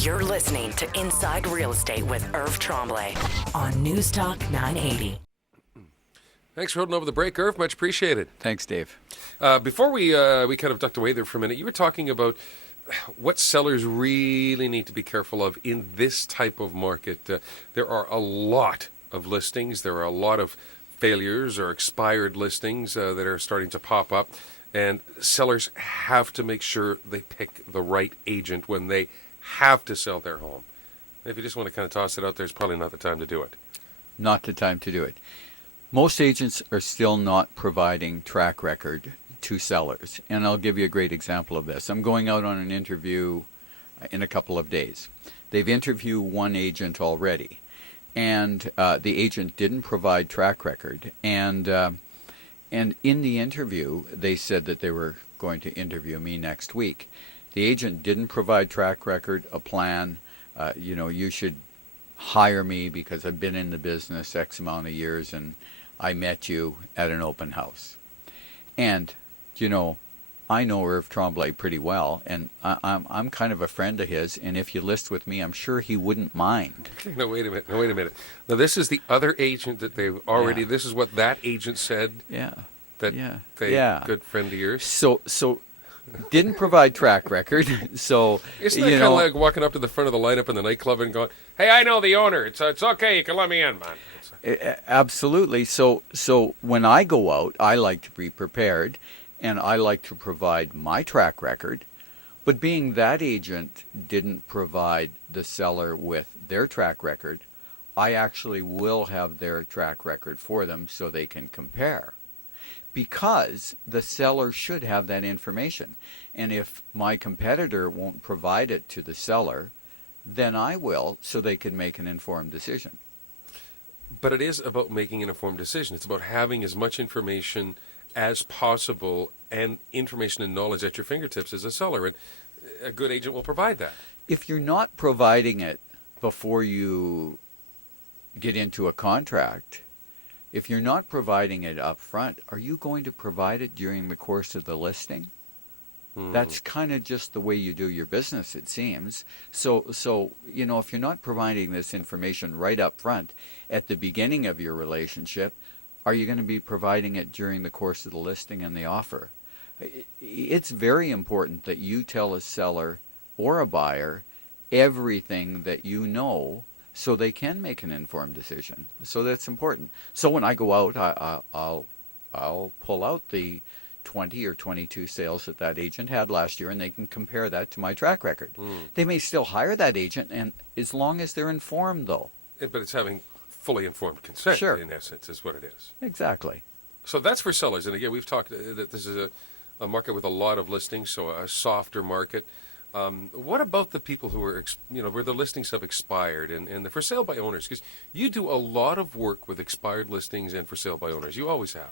You're listening to Inside Real Estate with Irv Tremblay on Newstalk 980. Thanks for holding over the break, Irv. Much appreciated. Thanks, Dave. Before we kind of ducked away there for a minute, you were talking about what sellers really need to be careful of in this type of market. There are a lot of listings. There are a lot of failures or expired listings that are starting to pop up. And sellers have to make sure they pick the right agent when they have to sell their home. If you just want to kind of toss it out there, it's probably not the time to do it. Not the time to do it. Most agents are still not providing track record to sellers. And I'll give you a great example of this. I'm going out on an interview in a couple of days. They've interviewed one agent already. And the agent didn't provide track record. And in the interview, they said that they were going to interview me next week. The agent didn't provide track record, a plan. You should hire me because I've been in the business X amount of years and I met you at an open house. And, I know Irv Tremblay pretty well, and I'm kind of a friend of his, and if you list with me, I'm sure he wouldn't mind. Okay, no, wait a minute. Now, this is the other agent that they've already, this is what that agent said. Yeah. Good friend of yours. So didn't provide track record, so, Isn't that kind of like walking up to the front of the lineup in the nightclub and going, hey, I know the owner. It's okay. You can let me in, man. Absolutely. So when I go out, I like to be prepared, and I like to provide my track record. But being that agent didn't provide the seller with their track record, I actually will have their track record for them so they can compare. Because the seller should have that information. And if my competitor won't provide it to the seller, then I will, so they can make an informed decision. But it is about making an informed decision. It's about having as much information as possible and information and knowledge at your fingertips as a seller. And a good agent will provide that. If you're not providing it before you get into a contract, if you're not providing it up front, are you going to provide it during the course of the listing? That's kind of just the way you do your business, it seems. So if you're not providing this information right up front at the beginning of your relationship, are you going to be providing it during the course of the listing and the offer? It's very important that you tell a seller or a buyer everything that you know so they can make an informed decision. So that's important. So when I go out, I'll pull out the 20 or 22 sales that agent had last year, and they can compare that to my track record. They may still hire that agent, and as long as they're informed, though. But it's having fully informed consent, Sure. in essence, is what it is. Exactly. So that's for sellers. And again, we've talked that this is a market with a lot of listings, so a softer market. What about the people who are, where the listings have expired and they're for sale by owners? Because you do a lot of work with expired listings and for sale by owners. You always have.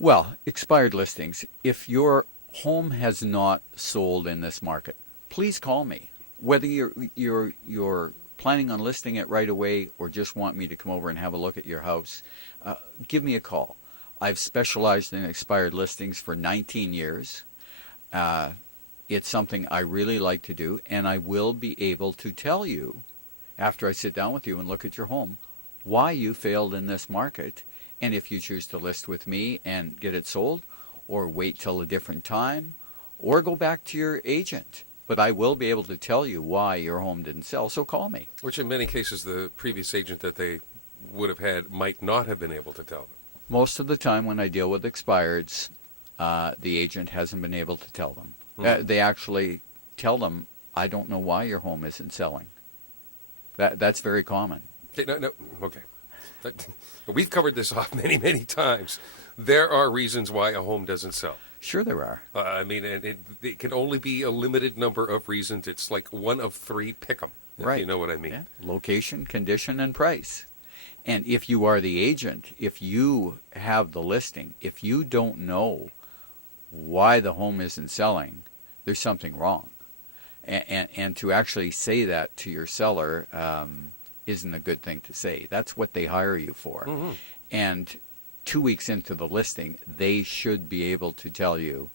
Well, expired listings. If your home has not sold in this market, please call me. Whether you're planning on listing it right away or just want me to come over and have a look at your house, give me a call. I've specialized in expired listings for 19 years. It's something I really like to do, and I will be able to tell you, after I sit down with you and look at your home, why you failed in this market, and if you choose to list with me and get it sold, or wait till a different time, or go back to your agent. But I will be able to tell you why your home didn't sell, so call me. Which in many cases the previous agent that they would have had might not have been able to tell them. Most of the time when I deal with expireds, the agent hasn't been able to tell them. They actually tell them, I don't know why your home isn't selling. That's very common. Okay. We've covered this off many, many times. There are reasons why a home doesn't sell. Sure there are. It can only be a limited number of reasons. It's like one of three, pick 'em. Right. You know what I mean? Yeah. Location, condition, and price. And if you are the agent, if you have the listing, if you don't know why the home isn't selling, there's something wrong. And to actually say that to your seller isn't a good thing to say. That's what they hire you for. Mm-hmm. And 2 weeks into the listing, they should be able to tell you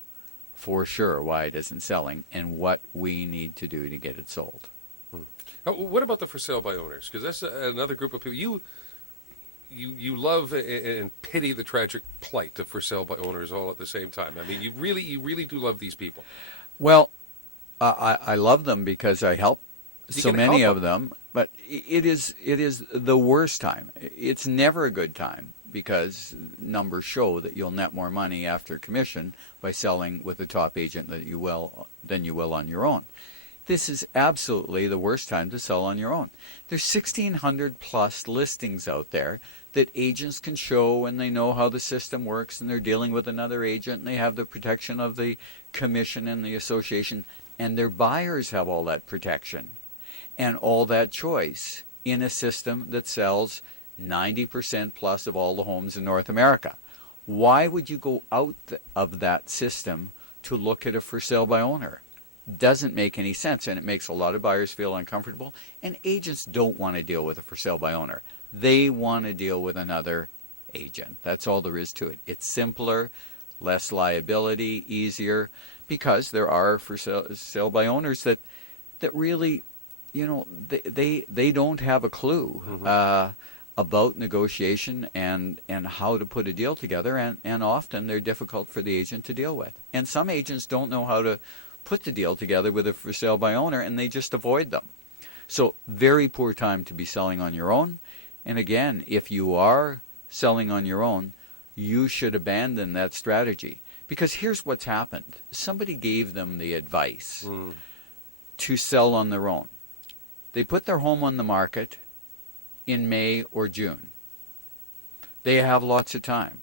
for sure why it isn't selling and what we need to do to get it sold. What about the for sale by owners? Because that's another group of people. You love and pity the tragic plight of for sale by owners all at the same time. I mean, you really do love these people. Well, I love them because I help so many help of them. But it is the worst time. It's never a good time because numbers show that you'll net more money after commission by selling with a top agent than you will on your own. This is absolutely the worst time to sell on your own. There's 1,600 plus listings out there that agents can show, and they know how the system works, and they're dealing with another agent, and they have the protection of the commission and the association, and their buyers have all that protection and all that choice in a system that sells 90% plus of all the homes in North America. Why would you go out of that system to look at a for sale by owner? Doesn't make any sense, and it makes a lot of buyers feel uncomfortable, and agents don't want to deal with a for sale by owner. They want to deal with another agent. That's all there is to it. It's simpler, less liability, easier, because there are for sale by owners that really, they don't have a clue about negotiation and how to put a deal together, and often they're difficult for the agent to deal with. And some agents don't know how to put the deal together with a for sale by owner, and they just avoid them. So very poor time to be selling on your own. And again, if you are selling on your own, you should abandon that strategy. Because here's what's happened. Somebody gave them the advice to sell on their own. They put their home on the market in May or June. They have lots of time.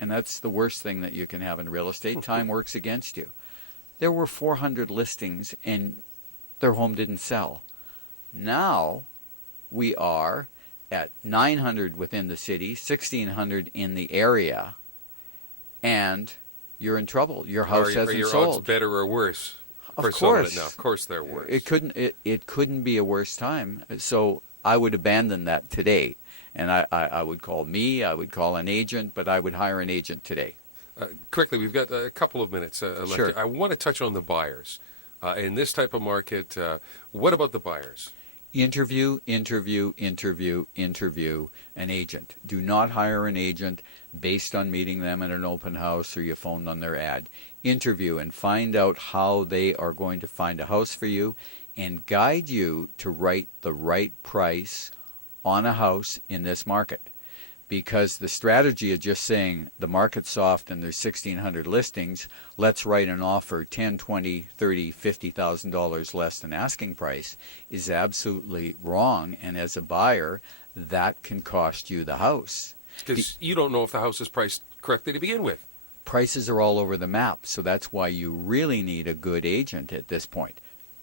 And that's the worst thing that you can have in real estate. Time works against you. There were 400 listings and their home didn't sell. Now we are at 900 within the city, 1,600 in the area, and you're in trouble. Your house hasn't are your sold. odds better or worse? Of course. Now, of course they're worse. It couldn't be a worse time. So I would abandon that today. And I would call I would call an agent, but I would hire an agent today. Quickly, we've got a couple of minutes left. Sure. I want to touch on the buyers. In this type of market, what about the buyers? Interview an agent. Do not hire an agent based on meeting them at an open house or you phoned on their ad. Interview and find out how they are going to find a house for you and guide you to write the right price on a house in this market. Because the strategy of just saying the market's soft and there's 1,600 listings, let's write an offer $10,000, $20,000, $30,000, $50,000 less than asking price is absolutely wrong. And as a buyer, that can cost you the house. Because you don't know if the house is priced correctly to begin with. Prices are all over the map, so that's why you really need a good agent at this point.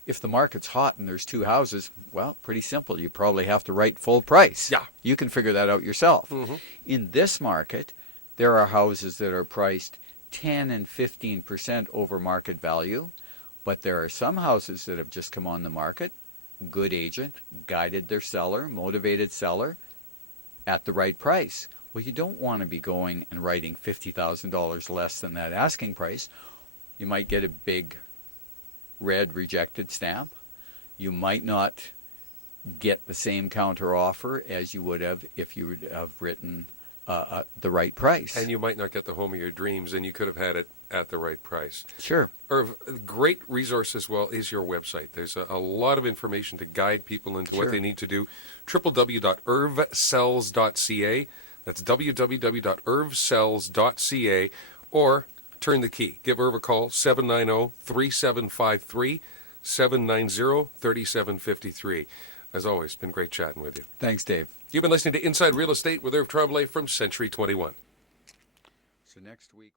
If the market's hot and there's two houses, well, pretty simple. You probably have to write full price. Yeah. You can figure that out yourself. Mm-hmm. In this market, there are houses that are priced 10 and 15% over market value, but there are some houses that have just come on the market, good agent, guided their seller, motivated seller, at the right price. Well, you don't want to be going and writing $50,000 less than that asking price. You might get a big red rejected stamp. You might not get the same counter offer as you would have if you would have written the right price. And you might not get the home of your dreams, and you could have had it at the right price. Sure. Irv, a great resource as well is your website. There's a lot of information to guide people into what they need to do. www.irvsells.ca. That's www.irvsells.ca. Or turn the key. Give Irv a call, 790-3753, 790-3753. As always, been great chatting with you. Thanks, Dave. You've been listening to Inside Real Estate with Irv Tremblay from Century 21. So next week...